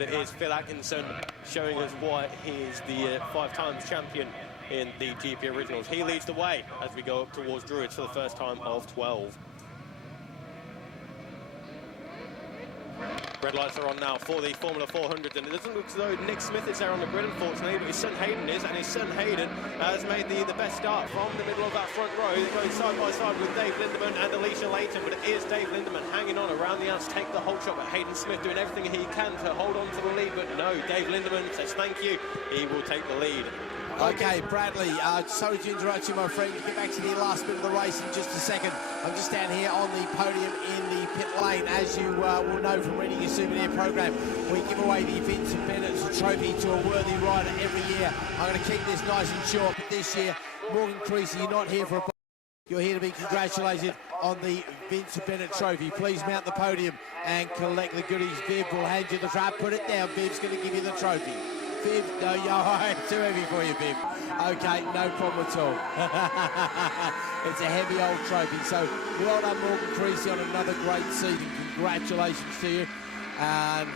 It is Phil Atkinson showing us why he is the 5 times champion in the GP Originals. He leads the way as we go up towards Druids for the first time of 12. Red lights are on now for the Formula 400, and it doesn't look as though Nick Smith is there on the grid, unfortunately, but his son Hayden is, and his son Hayden has made the best start from the middle of that front row. They're going side by side with Dave Lindemann and Alicia Layton, but it is Dave Lindemann hanging on around the outs, take the whole shot, but Hayden Smith doing everything he can to hold on to the lead, but no, Dave Lindemann says thank you, he will take the lead. Okay, Bradley, sorry to interrupt you, my friend. You get back to the last bit of the race in just a second. I'm just down here on the podium in the pit lane. As you will know from reading your souvenir program, we give away the Vincent Bennett trophy to a worthy rider every year. I'm going to keep this nice and short, but this year, Morgan Creasy, you're not here for a... You're here to be congratulated on the Vincent Bennett trophy. Please mount the podium and collect the goodies. Viv will hand you the trophy. Put it down. Viv's going to give you the trophy. Viv, no, too heavy for you, Viv. Okay, no problem at all. It's a heavy old trophy. So, well done, Morgan Creasy, on another great season. Congratulations to you. And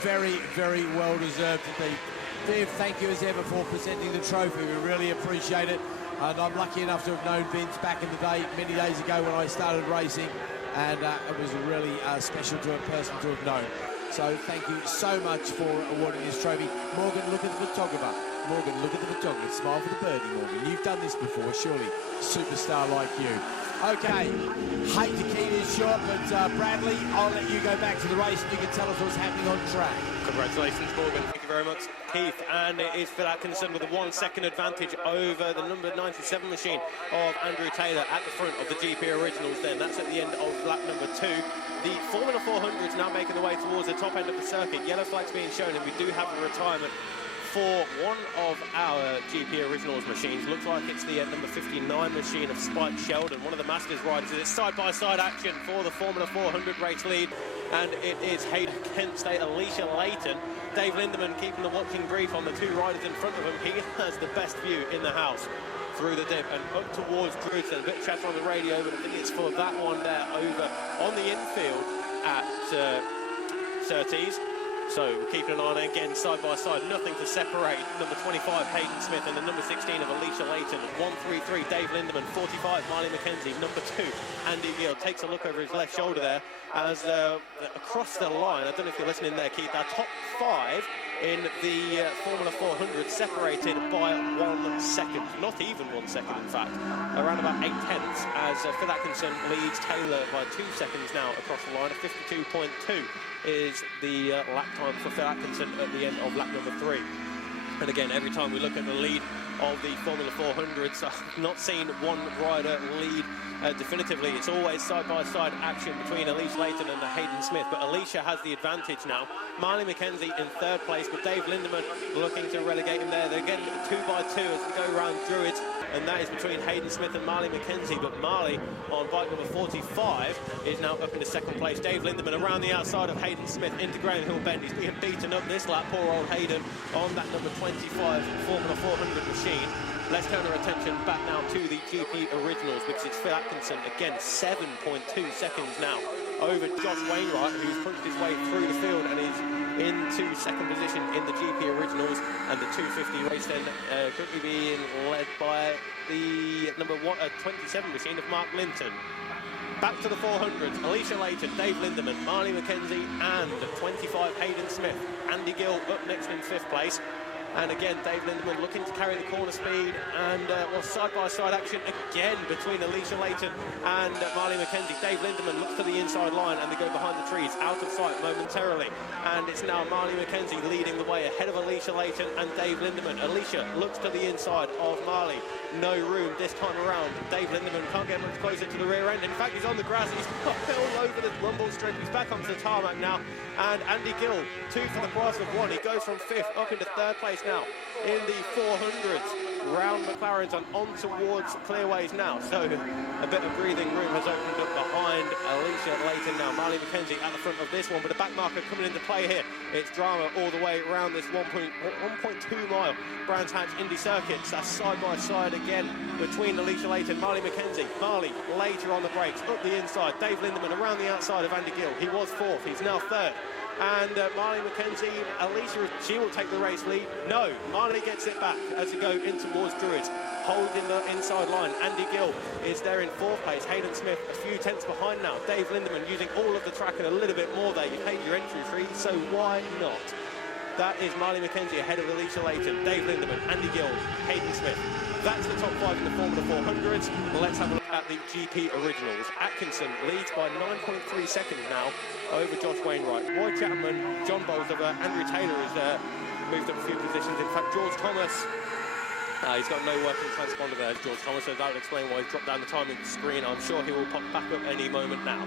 very, very well deserved indeed. Viv, thank you as ever for presenting the trophy. We really appreciate it. And I'm lucky enough to have known Vince back in the day, many days ago when I started racing. And it was really special to a person to have known. So thank you so much for awarding this trophy. Morgan, look at the photographer. Morgan, look at the photographer. Smile for the birdie, Morgan. You've done this before, surely. Superstar like you. Okay, hate to keep this short, but Bradley, I'll let you go back to the race and you can tell us what's happening on track. Congratulations, Morgan. Thank you very much, Keith. And it is Phil Atkinson with a 1 second advantage over the number 97 machine of Andrew Taylor at the front of the GP Originals then. That's at the end of lap number 2. The Formula 400 is now making the way towards the top end of the circuit. Yellow flags being shown, and we do have a retirement for one of our GP Originals machines. Looks like it's the number 59 machine of Spike Sheldon, one of the Masters riders. It's side-by-side action for the Formula 400 race lead, and it is Hayden Kent State, Alicia Layton. Dave Lindemann keeping the watching brief on the 2 riders in front of him. He has the best view in the house through the dip and up towards Druids. A bit of chatter on the radio, but I think it's for that one there over on the infield at Surtees. So we're keeping an eye on it again, side by side, nothing to separate number 25 Hayden Smith and the number 16 of Alicia Layton. 133 Dave Lindemann, 45 Marley McKenzie, number 2 Andy Gill takes a look over his left shoulder there as across the line. I don't know if you're listening there, Keith. Our top 5 in the Formula 400 separated by 1 second, not even 1 second in fact, around about 8 tenths, as Phil Atkinson leads Taylor by 2 seconds now across the line. 52.2 is the lap time for Phil Atkinson at the end of lap number 3. And again, every time we look at the lead of the Formula 400s, I've not seen one rider lead definitively. It's always side-by-side action between Alicia Layton and Hayden Smith, but Alicia has the advantage now. Marley McKenzie in 3rd place, but Dave Lindemann looking to relegate him there. They're getting 2 by 2 as we go around Druids, and that is between Hayden Smith and Marley McKenzie, but Marley on bike number 45 is now up into 2nd place. Dave Lindemann around the outside of Hayden Smith into Graham Hill Bend. He's being beaten up this lap, poor old Hayden, on that number 25 Formula 400 machine. Let's turn our attention back now to the GP Originals, because it's Phil Atkinson, again, 7.2 seconds now over Josh Wainwright, who's punched his way through the field and is into 2nd position in the GP Originals, and the 250 race then currently being led by the number 27 machine of Mark Linton. Back to the 400s, Alicia Layton, Dave Lindemann, Marley McKenzie and 25 Hayden Smith. Andy Gill up next in 5th place. And again, Dave Lindemann looking to carry the corner speed, and side-by-side action again between Alicia Layton and Marley McKenzie. Dave Lindemann looks to the inside line, and they go behind the trees, out of sight momentarily. And it's now Marley McKenzie leading the way ahead of Alicia Layton and Dave Lindemann. Alicia looks to the inside of Marley. No room this time around. Dave Lindemann can't get much closer to the rear end. In fact, he's on the grass. He's all over the rumble strip. He's back onto the tarmac now. And Andy Gill, 2 for the price of 1. He goes from 5th up into 3rd place now in the 400s. Round McLaren's and on towards Clearways now. So a bit of breathing room has opened up behind Alicia Layton now. Marley McKenzie at the front of this one, but a back marker coming into play here. It's drama all the way around this 1.2 mile Brands Hatch Indy Circuits. That's side by side again between Alicia Layton, Marley McKenzie. Marley later on the brakes, up the inside. Dave Lindemann around the outside of Andy Gill. He was 4th, he's now 3rd. And Marley McKenzie, Alicia, she will take the race lead. No, Marley gets it back as they go in towards Druids, holding the inside line. Andy Gill is there in 4th place. Hayden Smith a few tenths behind now. Dave Lindemann using all of the track and a little bit more there. You paid your entry fee, so why not? That is Marley McKenzie ahead of Alicia Layton, Dave Lindemann, Andy Gill, Hayden Smith. That's the top 5 in the Formula 400s. Let's have a look at the GP Originals. Atkinson leads by 9.3 seconds now over Josh Wainwright. Roy Chapman, John Bolsover, Andrew Taylor is there, moved up a few positions. In fact, George Thomas, he's got no working transponder there, George Thomas, so that will explain why he's dropped down the timing screen. I'm sure he will pop back up any moment now.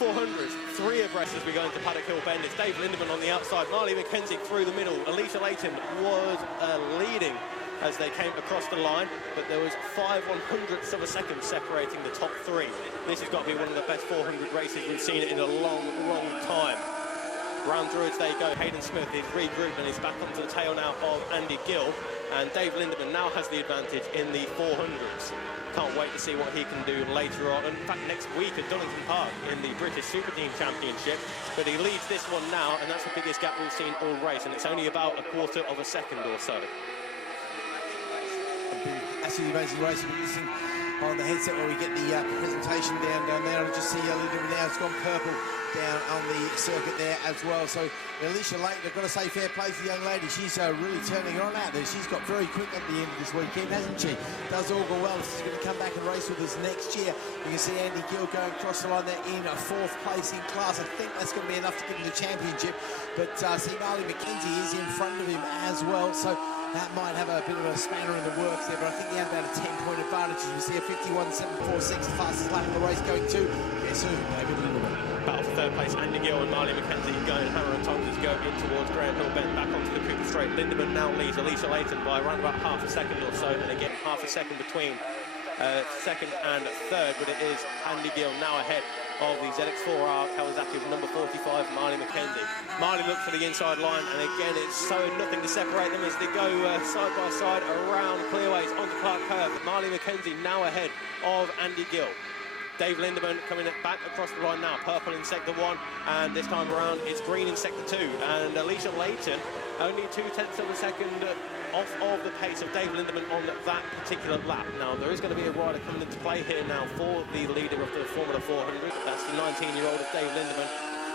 400s, 3 abreast as we go into Paddock Hill Bend. It's Dave Lindemann on the outside, Marley McKenzie through the middle. Alicia Layton was leading as they came across the line, but there was 5/100ths of a second separating the top 3. This has got to be one of the best 400 races we've seen in a long, long time. Round Druids they go. Hayden Smith is regrouped and is back onto the tail now of Andy Gill, and Dave Lindemann now has the advantage in the 400s. Can't wait to see what he can do later on. In fact, next week at Donington Park in the British Super Team Championship. But he leads this one now, and that's the biggest gap we've seen all race, and it's only about a quarter of a second or so. Absolutely amazing race. We're listening on the headset where we get the presentation down there. I just see Lindemann now, it's gone purple down on the circuit there as well. So Alicia Layton, I've got to say fair play to the young lady. She's really turning her on out there. She's got very quick at the end of this weekend, hasn't she? Does all go well. She's going to come back and race with us next year. You can see Andy Gill going across the line there in 4th place in class. I think that's going to be enough to give him the championship. But see, Marley McKenzie is in front of him as well. So that might have a bit of a spanner in the works there, but I think he had about a 10-point advantage. You see a 51.746, the fastest lap of the race going to, guess who? David Lindemann. Battle for 3rd place, Andy Gill and Marley McKenzie going hammer and tongs as go in towards Graham Hill Bend, back onto the Cooper Straight. Lindemann now leads Alicia Layton by around about half a second or so, and again half a second between 2nd and 3rd, but it is Andy Gill now ahead of the ZX4R Kawasaki with number 45, Marley McKenzie. Marley looks for the inside line, and again it's so nothing to separate them as they go side by side around clearways onto Clark Curve. Marley McKenzie now ahead of Andy Gill. Dave Lindemann coming back across the line now, purple in sector 1, and this time around it's green in sector 2, and Alicia Layton only 2/10ths of a second off of the pace of Dave Lindemann on that particular lap. Now there is going to be a rider coming into play here now for the leader of the Formula 400. That's the 19-year-old of Dave Lindemann.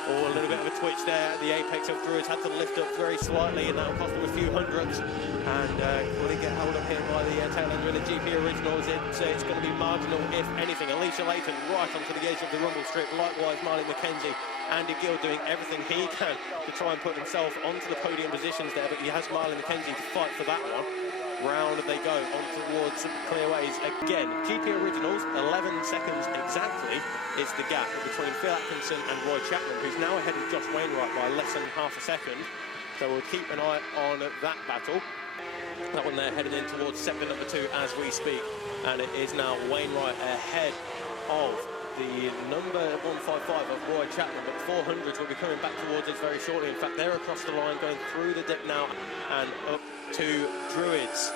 Oh, a little bit of a twitch there at the apex of Druids, had to lift up very slightly, and that'll cost them a few hundreds. And will he get held up here by the tail end of the GP Originals? It's going to be marginal, if anything. Alicia Layton right onto the edge of the rumble strip. Likewise, Marley McKenzie. Andy Gill doing everything he can to try and put himself onto the podium positions there, but he has Marley McKenzie to fight for that one. Round they go on towards clearways again. GP Originals, 11 seconds exactly is the gap between Phil Atkinson and Roy Chapman, who's now ahead of Josh Wainwright by less than half a second. So we'll keep an eye on that battle. That one there headed in towards sector number 2 as we speak. And it is now Wainwright ahead of the number 155 of Roy Chapman, but 400s will be coming back towards us very shortly. In fact, they're across the line, going through the dip now and up to Druids.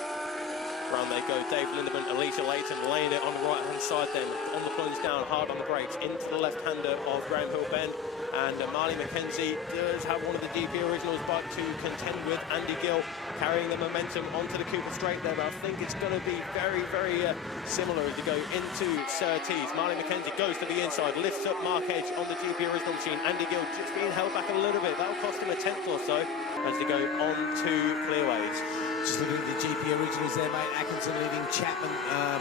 Round they go, Dave Lindemann, Alicia Layton laying it on the right-hand side then, on the plunge down, hard on the brakes, into the left-hander of Graham Hill Bend. And Marley McKenzie does have one of the GP Originals bike to contend with. Andy Gill carrying the momentum onto the Cooper Straight there, but I think it's going to be very, very similar as they go into Surtees. Marley McKenzie goes to the inside, lifts up Mark Edge on the GP Original machine. Andy Gill just being held back a little bit. That'll cost him a 10th or so as they go on to clearways. Just looking at the GP Originals there, mate. Atkinson leading Chapman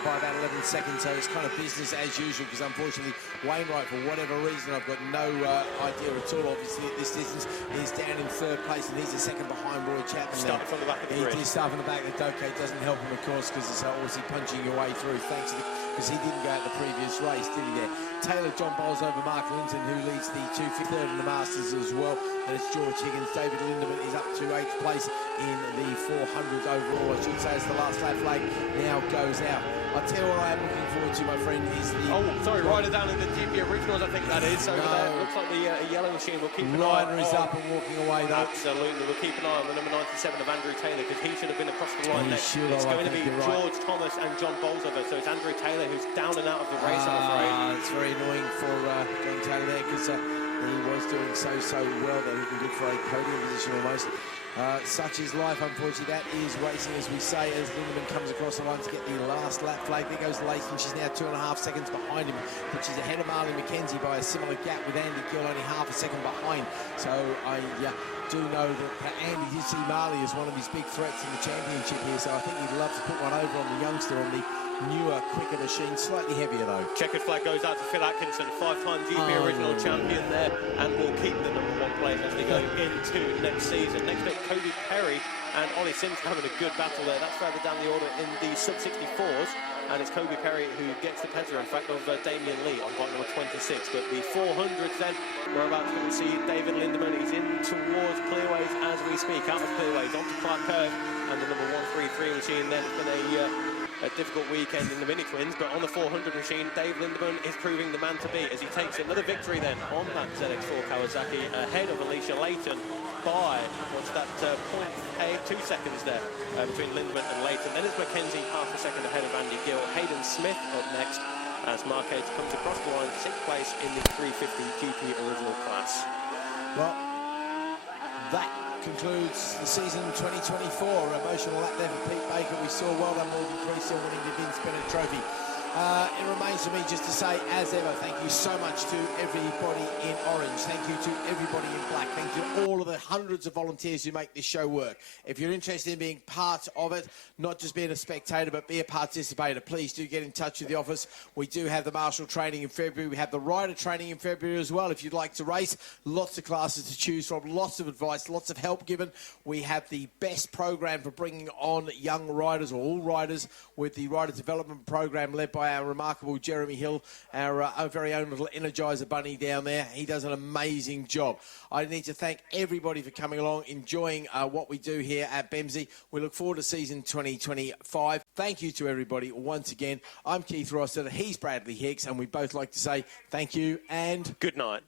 by about 11 seconds, so it's kind of business as usual, because unfortunately Wainwright, for whatever reason, I've got no idea at all, obviously, at this distance, is down in 3rd place, and he's a second behind Roy Chapman. Starting from the back of the grid. He did start from the back. The Doke doesn't help him, of course, because it's obviously punching your way through, thanks to because he didn't go out the previous race, did he there? Taylor, John Bowles over Mark Linton, who leads the 253rd in the Masters as well. And it's George Higgins. David Lindemann is up to 8th place in the 400s overall, I should say, as the last lap flag now goes out. I'll tell you what I am looking forward to, my friend, is the... Oh, sorry, rider down in the GP Originals, I think that is. Over there. Looks like the yellow machine. We'll keep an eye on... Rider is up and walking away, though. Absolutely. We'll keep an eye on the number 97 of Andrew Taylor, because he should have been across the line next. It's going to be George Thomas and John Bolsover, so it's Andrew Taylor who's down and out of the race, I'm afraid. It's very annoying for John Taylor there, because he was doing so well that he can look for a podium position almost. Such is life, unfortunately. That is racing, as we say, as Lindemann comes across the line to get the last lap flag. There goes Layton. She's now 2.5 seconds behind him, but she's ahead of Marley McKenzie by a similar gap with Andy Gill only half a second behind. So I do know that Andy did see Marley as one of his big threats in the championship here, so I think he'd love to put one over on the youngster on the newer, quicker machine, slightly heavier though. Checkered flag goes out to Phil Atkinson, 5-time GP original champion there, and will keep the #1 place as they go into next season. Next up, Kobe Perry and Ollie Sims having a good battle there. That's further down the order in the sub-64s, and it's Kobe Perry who gets the Pezza, in fact, of Damien Lee on bike number 26. But the 400s then, we're about to see David Lindemann. He's in towards clearways as we speak, out of clearways, onto Clark Curve, and the number 133 machine then. It's been a difficult weekend in the mini-twins, but on the 400 machine, Dave Lindemann is proving the man to be as he takes another victory then on that ZX4 Kawasaki ahead of Alicia Layton by, what's that, 0.2 seconds there between Lindemann and Layton. Then it's McKenzie half a second ahead of Andy Gill. Hayden Smith up next as Mark Edge comes across the line, 6th place in the 350 GP original class. Well, that concludes the season 2024. Emotional lap there for Pete Baker. We saw well done Morgan Crease still winning the Vince Bennett Trophy. It remains for me just to say, as ever, thank you so much to everybody in orange. Thank you to everybody in black. Thank you to all of the hundreds of volunteers who make this show work. If you're interested in being part of it, not just being a spectator, but be a participator, please do get in touch with the office. We do have the marshal training in February. We have the rider training in February as well. If you'd like to race, lots of classes to choose from, lots of advice, lots of help given. We have the best program for bringing on young riders, or all riders, with the rider development program led by our remarkable Jeremy Hill, our very own little Energizer Bunny down there. He does an amazing job. I need to thank everybody for coming along, enjoying what we do here at Bemsee. We look forward to season 2025. Thank you to everybody once again. I'm Keith Rossiter, he's Bradley Hicks, and we both like to say thank you and good night.